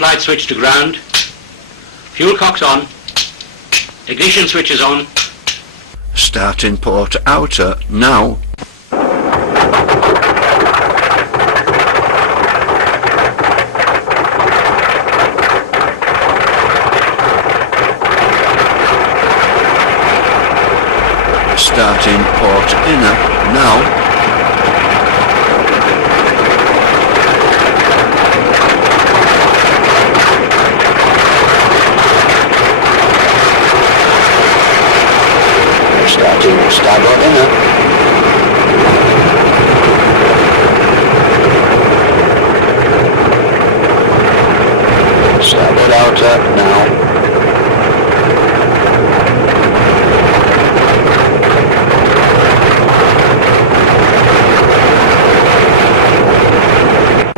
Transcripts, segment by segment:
Light switch to ground. Fuel cock's on. Ignition switch is on. Starting port outer now. Starting port inner now. Starting starboard inner. Starboard outer now.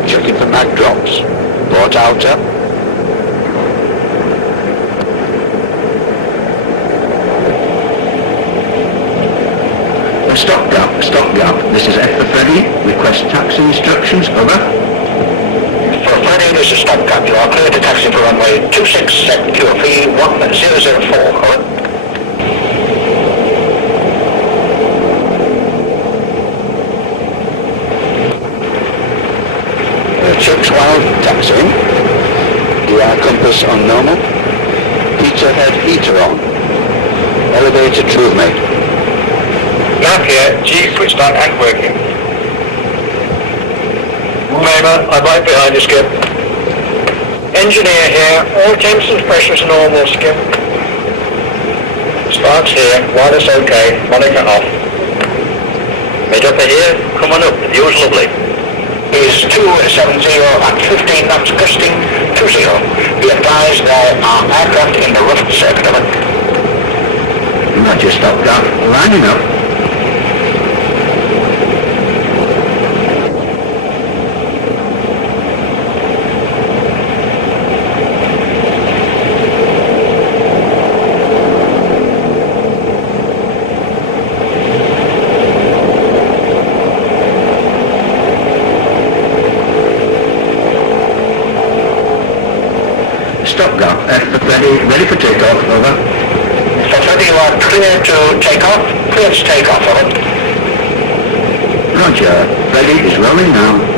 Checking for mag drops. Port outer. Stop gap. This is F for Freddy. Request taxi instructions. Over. For Freddy, this is stop gap. You are clear to taxi for runway 26 set QFE 1004. Over. Chicks Wild taxiing. DR compass on normal. Heater head heater on. Elevator true mate. Map here, G switched on and working. Maimer, I'm right behind you, Skip. Engineer here, all temps and pressures normal, Skip. Sparks here, wireless okay, monitor off. Mid-upper here, come on up, the view's lovely. Is 270 at 15 knots gusting 20. Be advised there are aircraft in the rough circuit of it. Roger, stop gap. Lining up. Stop gap. F for Freddy, ready for takeoff, over. For Freddy, you are clear to take off. Clear to take off, over. Roger, Freddy is rolling now.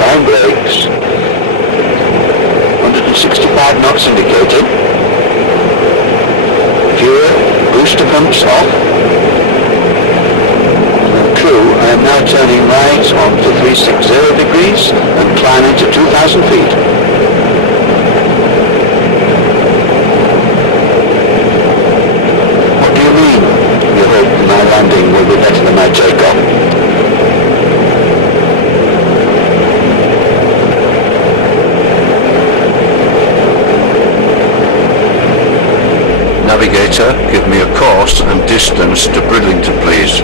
Time brakes. 165 knots indicated. Fuel, booster pumps off. Crew, I am now turning right onto 360 degrees and climbing to 2,000 feet. What do you mean? You hope my landing will be better than my takeoff? Navigator, give me a course and distance to Bridlington, please.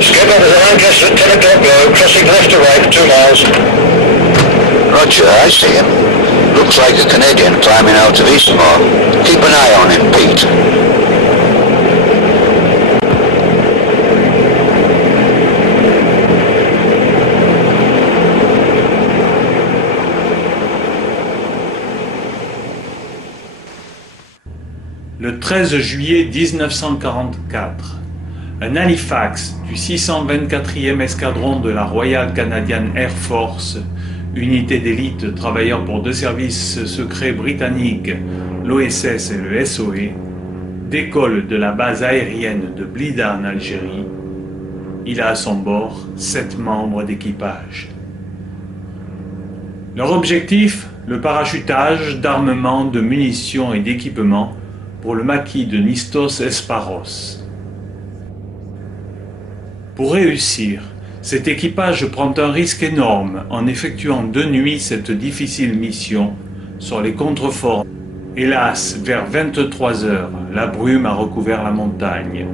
Skipper, there's a Lancaster at 10 o'clock go, crossing left to right for 2 miles. Roger, I see him. Looks like a Canadian climbing out of Eastmore. Keep an eye on him, Pete. Le 13 juillet 1944, un Halifax du 624e escadron de la Royal Canadian Air Force, unité d'élite travaillant pour 2 services secrets britanniques, l'OSS et le SOE, décolle de la base aérienne de Blida en Algérie. Il a à son bord 7 membres d'équipage. Leur objectif, le parachutage d'armements, de munitions et d'équipements pour le maquis de Nistos Esparos. Pour réussir, cet équipage prend un risque énorme en effectuant de nuit cette difficile mission sur les contreforts. Hélas, vers 23 heures, la brume a recouvert la montagne.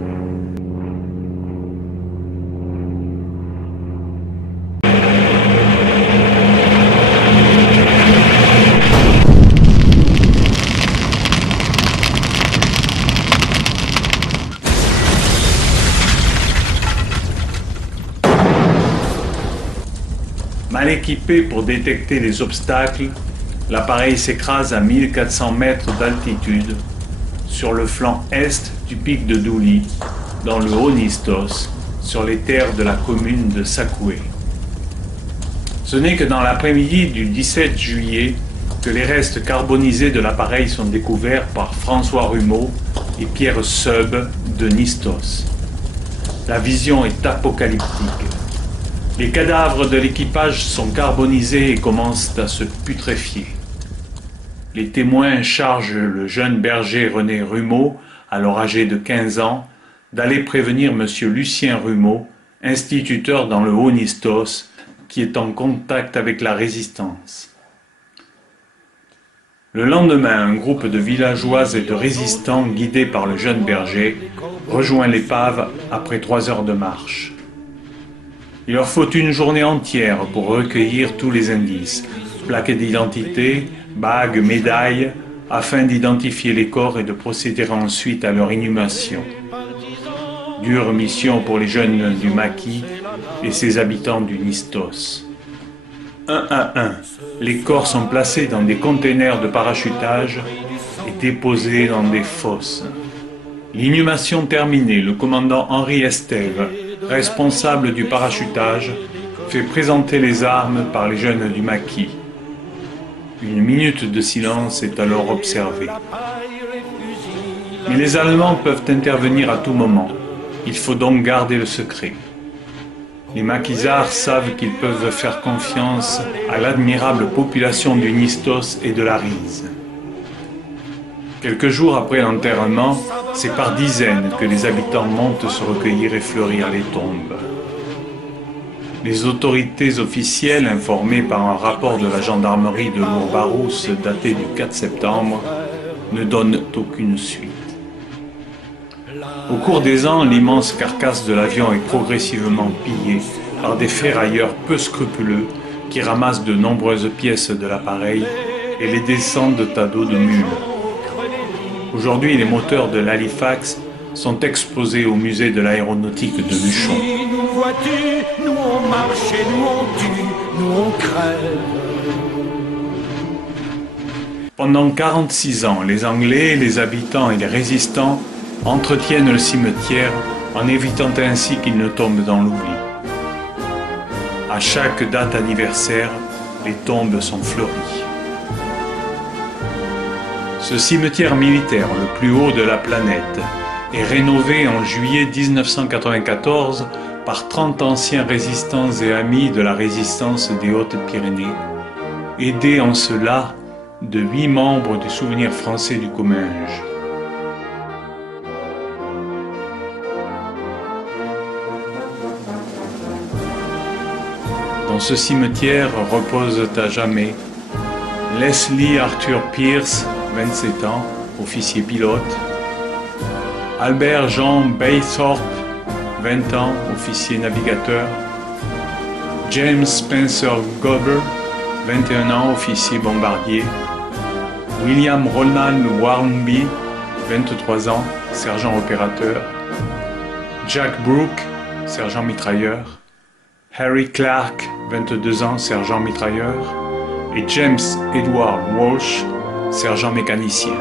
Mal équipé pour détecter les obstacles, l'appareil s'écrase à 1400 mètres d'altitude sur le flanc est du pic de Douli, dans le Haut-Nistos, sur les terres de la commune de Sakoué. Ce n'est que dans l'après-midi du 17 juillet que les restes carbonisés de l'appareil sont découverts par François Rumeau et Pierre Seub de Nistos. La vision est apocalyptique. Les cadavres de l'équipage sont carbonisés et commencent à se putréfier. Les témoins chargent le jeune berger René Rumeau, alors âgé de 15 ans, d'aller prévenir M. Lucien Rumeau, instituteur dans le Haut-Nistos, qui est en contact avec la résistance. Le lendemain, un groupe de villageoises et de résistants, guidés par le jeune berger, rejoint l'épave après 3 heures de marche. Il leur faut une journée entière pour recueillir tous les indices, plaques d'identité, bagues, médailles, afin d'identifier les corps et de procéder ensuite à leur inhumation. Dure mission pour les jeunes du maquis et ses habitants du Nistos. Un à un, les corps sont placés dans des containers de parachutage et déposés dans des fosses. L'inhumation terminée, le commandant Henri Estève, responsable du parachutage, fait présenter les armes par les jeunes du maquis. Une minute de silence est alors observée. Mais les Allemands peuvent intervenir à tout moment. Il faut donc garder le secret. Les maquisards savent qu'ils peuvent faire confiance à l'admirable population du Nistos et de la Rise. Quelques jours après l'enterrement, c'est par dizaines que les habitants montent se recueillir et fleurir les tombes. Les autorités officielles, informées par un rapport de la gendarmerie de Lourbarousse daté du 4 septembre, ne donnent aucune suite. Au cours des ans, l'immense carcasse de l'avion est progressivement pillée par des ferrailleurs peu scrupuleux qui ramassent de nombreuses pièces de l'appareil et les descendent à dos de mule. Aujourd'hui, les moteurs de l'Halifax sont exposés au musée de l'aéronautique de Luchon. Nous vois-tu, nous on marche et nous on tue, nous on crève. Pendant 46 ans, les Anglais, les habitants et les résistants entretiennent le cimetière en évitant ainsi qu'il ne tombe dans l'oubli. À chaque date anniversaire, les tombes sont fleuries. Ce cimetière militaire, le plus haut de la planète, est rénové en juillet 1994 par 30 anciens résistants et amis de la résistance des Hautes-Pyrénées, aidés en cela de 8 membres du Souvenir français du Comminges. Dans ce cimetière reposent à jamais Leslie Arthur Pierce, 27 ans, officier pilote, Albert Jean Baythorpe, 20 ans, officier navigateur, James Spencer Gober, 21 ans, officier bombardier, William Ronald Warnby, 23 ans, sergent opérateur, Jack Brooke, sergent mitrailleur, Harry Clark, 22 ans, sergent mitrailleur, et James Edward Walsh, sergent mécanicien.